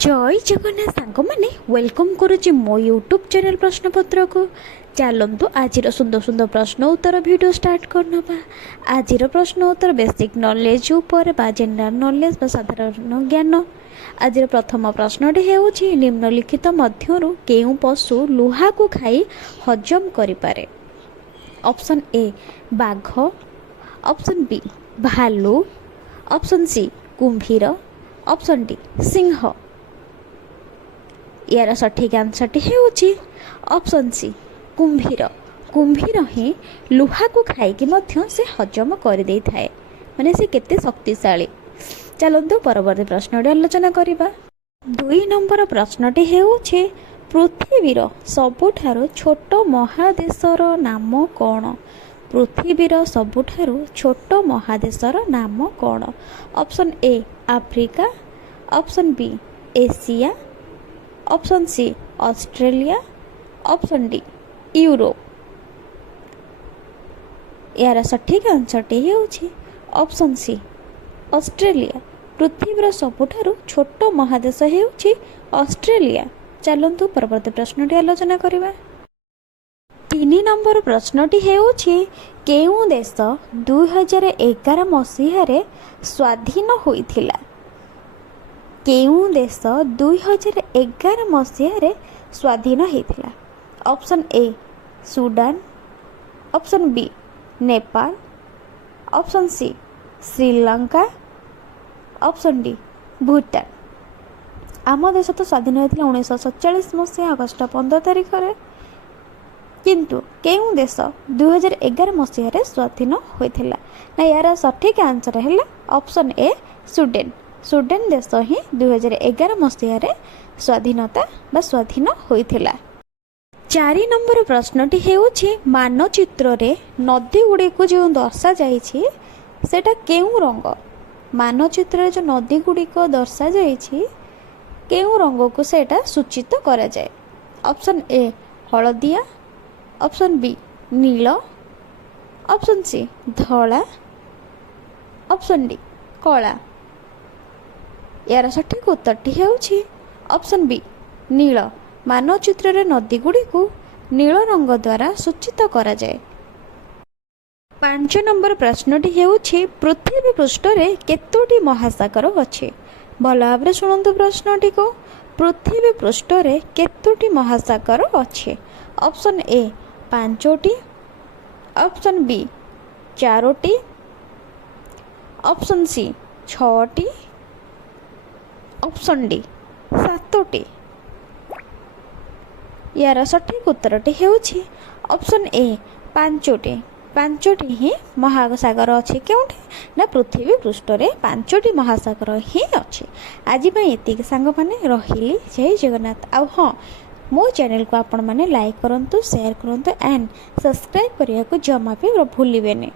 जय जगन्नाथ सांग मैंने वेलकम करुच्ची मो यूट्यूब चैनल प्रश्नपत्र को। चलतु आज सुंदर सुंदर प्रश्न उत्तर वीडियो स्टार्ट करना। आज प्रश्न उत्तर बेसिक नॉलेज ऊपर बा जनरल नॉलेज बा साधारण ज्ञान। आज प्रथम प्रश्नटी है निम्नलिखित मध्यरु केउ पशु लुहा को खाई हजम करिपारे। ऑप्शन ए बाघ, ऑप्शन बी भालू, ऑप्शन सी कुंभीर, ऑप्शन डी सिंह। यार सठिक आंसरटी है ऑप्शन सी कुंभीर। कुंभीर ही लुहा को खाई मध्य से हजम कर दे थाए, माने से केते शक्तिशाली। चलतु परवर्ती प्रश्न आलोचना करबा। 2 नंबर प्रश्नटी है पृथ्वीर सबुठारु छोट महादेशर नाम कौन। पृथ्वीर सबुठारु छोट महादेशर नाम कौन। Option A Africa, option B Asia, option C Australia, option D Europe. यार सठिक आंसरटी है ऑप्शन सी ऑस्ट्रेलिया। पृथ्वीर सबुठारु छोट महादेश है ऑस्ट्रेलिया। चलतु परवर्ती प्रश्नटी आलोचना करबा। 3 नंबर प्रश्नटी है केउ देश 2011 मसीह स्वाधीन होइथिला। केउ देश 2011 मसीह स्वाधीन होइथिला। Option A Sudan, option B Nepal, option C Sri Lanka, option D Bhutan. आम देश तो स्वाधीन होता 1947 मसीहा अगस्ट 15 तारिख में, किंतु केउ देश 2011 मसीह स्वाधीन होता ना। यार सठिक आंसर है ऑप्शन ए स्वीडेन। स्वीडेन देश ही 2011 मसीह स्वाधीनता बा स्वाधीन होता। 4 नंबर प्रश्नटी है मानचित्र रे नदी गुड़ी को जो दर्शा जाइछि सेटा केउ रंग। मानचित्र जो नदी गुड़ी को दर्शा जाइछि केउ रंग को सेटा सूचित करा जाए। Option A Haldia, option B नील, ऑप्शन सी धला, ऑप्शन डी कला। यार सठिक उत्तरटी है ऑप्शन बी नील। मानचित्र रे नदी गुड़ी को नील रंग द्वारा सूचित करा जाए। 5 नंबर प्रश्नटी है पृथ्वी पृष्ठ रे केतोटी महासागर अच्छे। भल भाव शुणु प्रश्नटी को। पृथ्वी पृष्ठ रे केतोटी महासागर अच्छे। ऑप्शन ए 5टी, ऑप्शन बी 4टी, ऑप्शन सी 6टी, ऑप्शन डी 7टी। यार सठिक उत्तरटी है ऑप्शन ए 5टी। 5टी ही महासागर अच्छे क्योंठे ना पृथ्वी पृष्ठ रे 5टी महासागर ही अच्छे। आज ये सांग मैंने रही। जय जगन्नाथ। आ हाँ, मो चैनल को आपण मैंने लाइक करंतु, शेयर करंतु एंड सब्सक्राइब करने को जमा भी भूलिबेनी।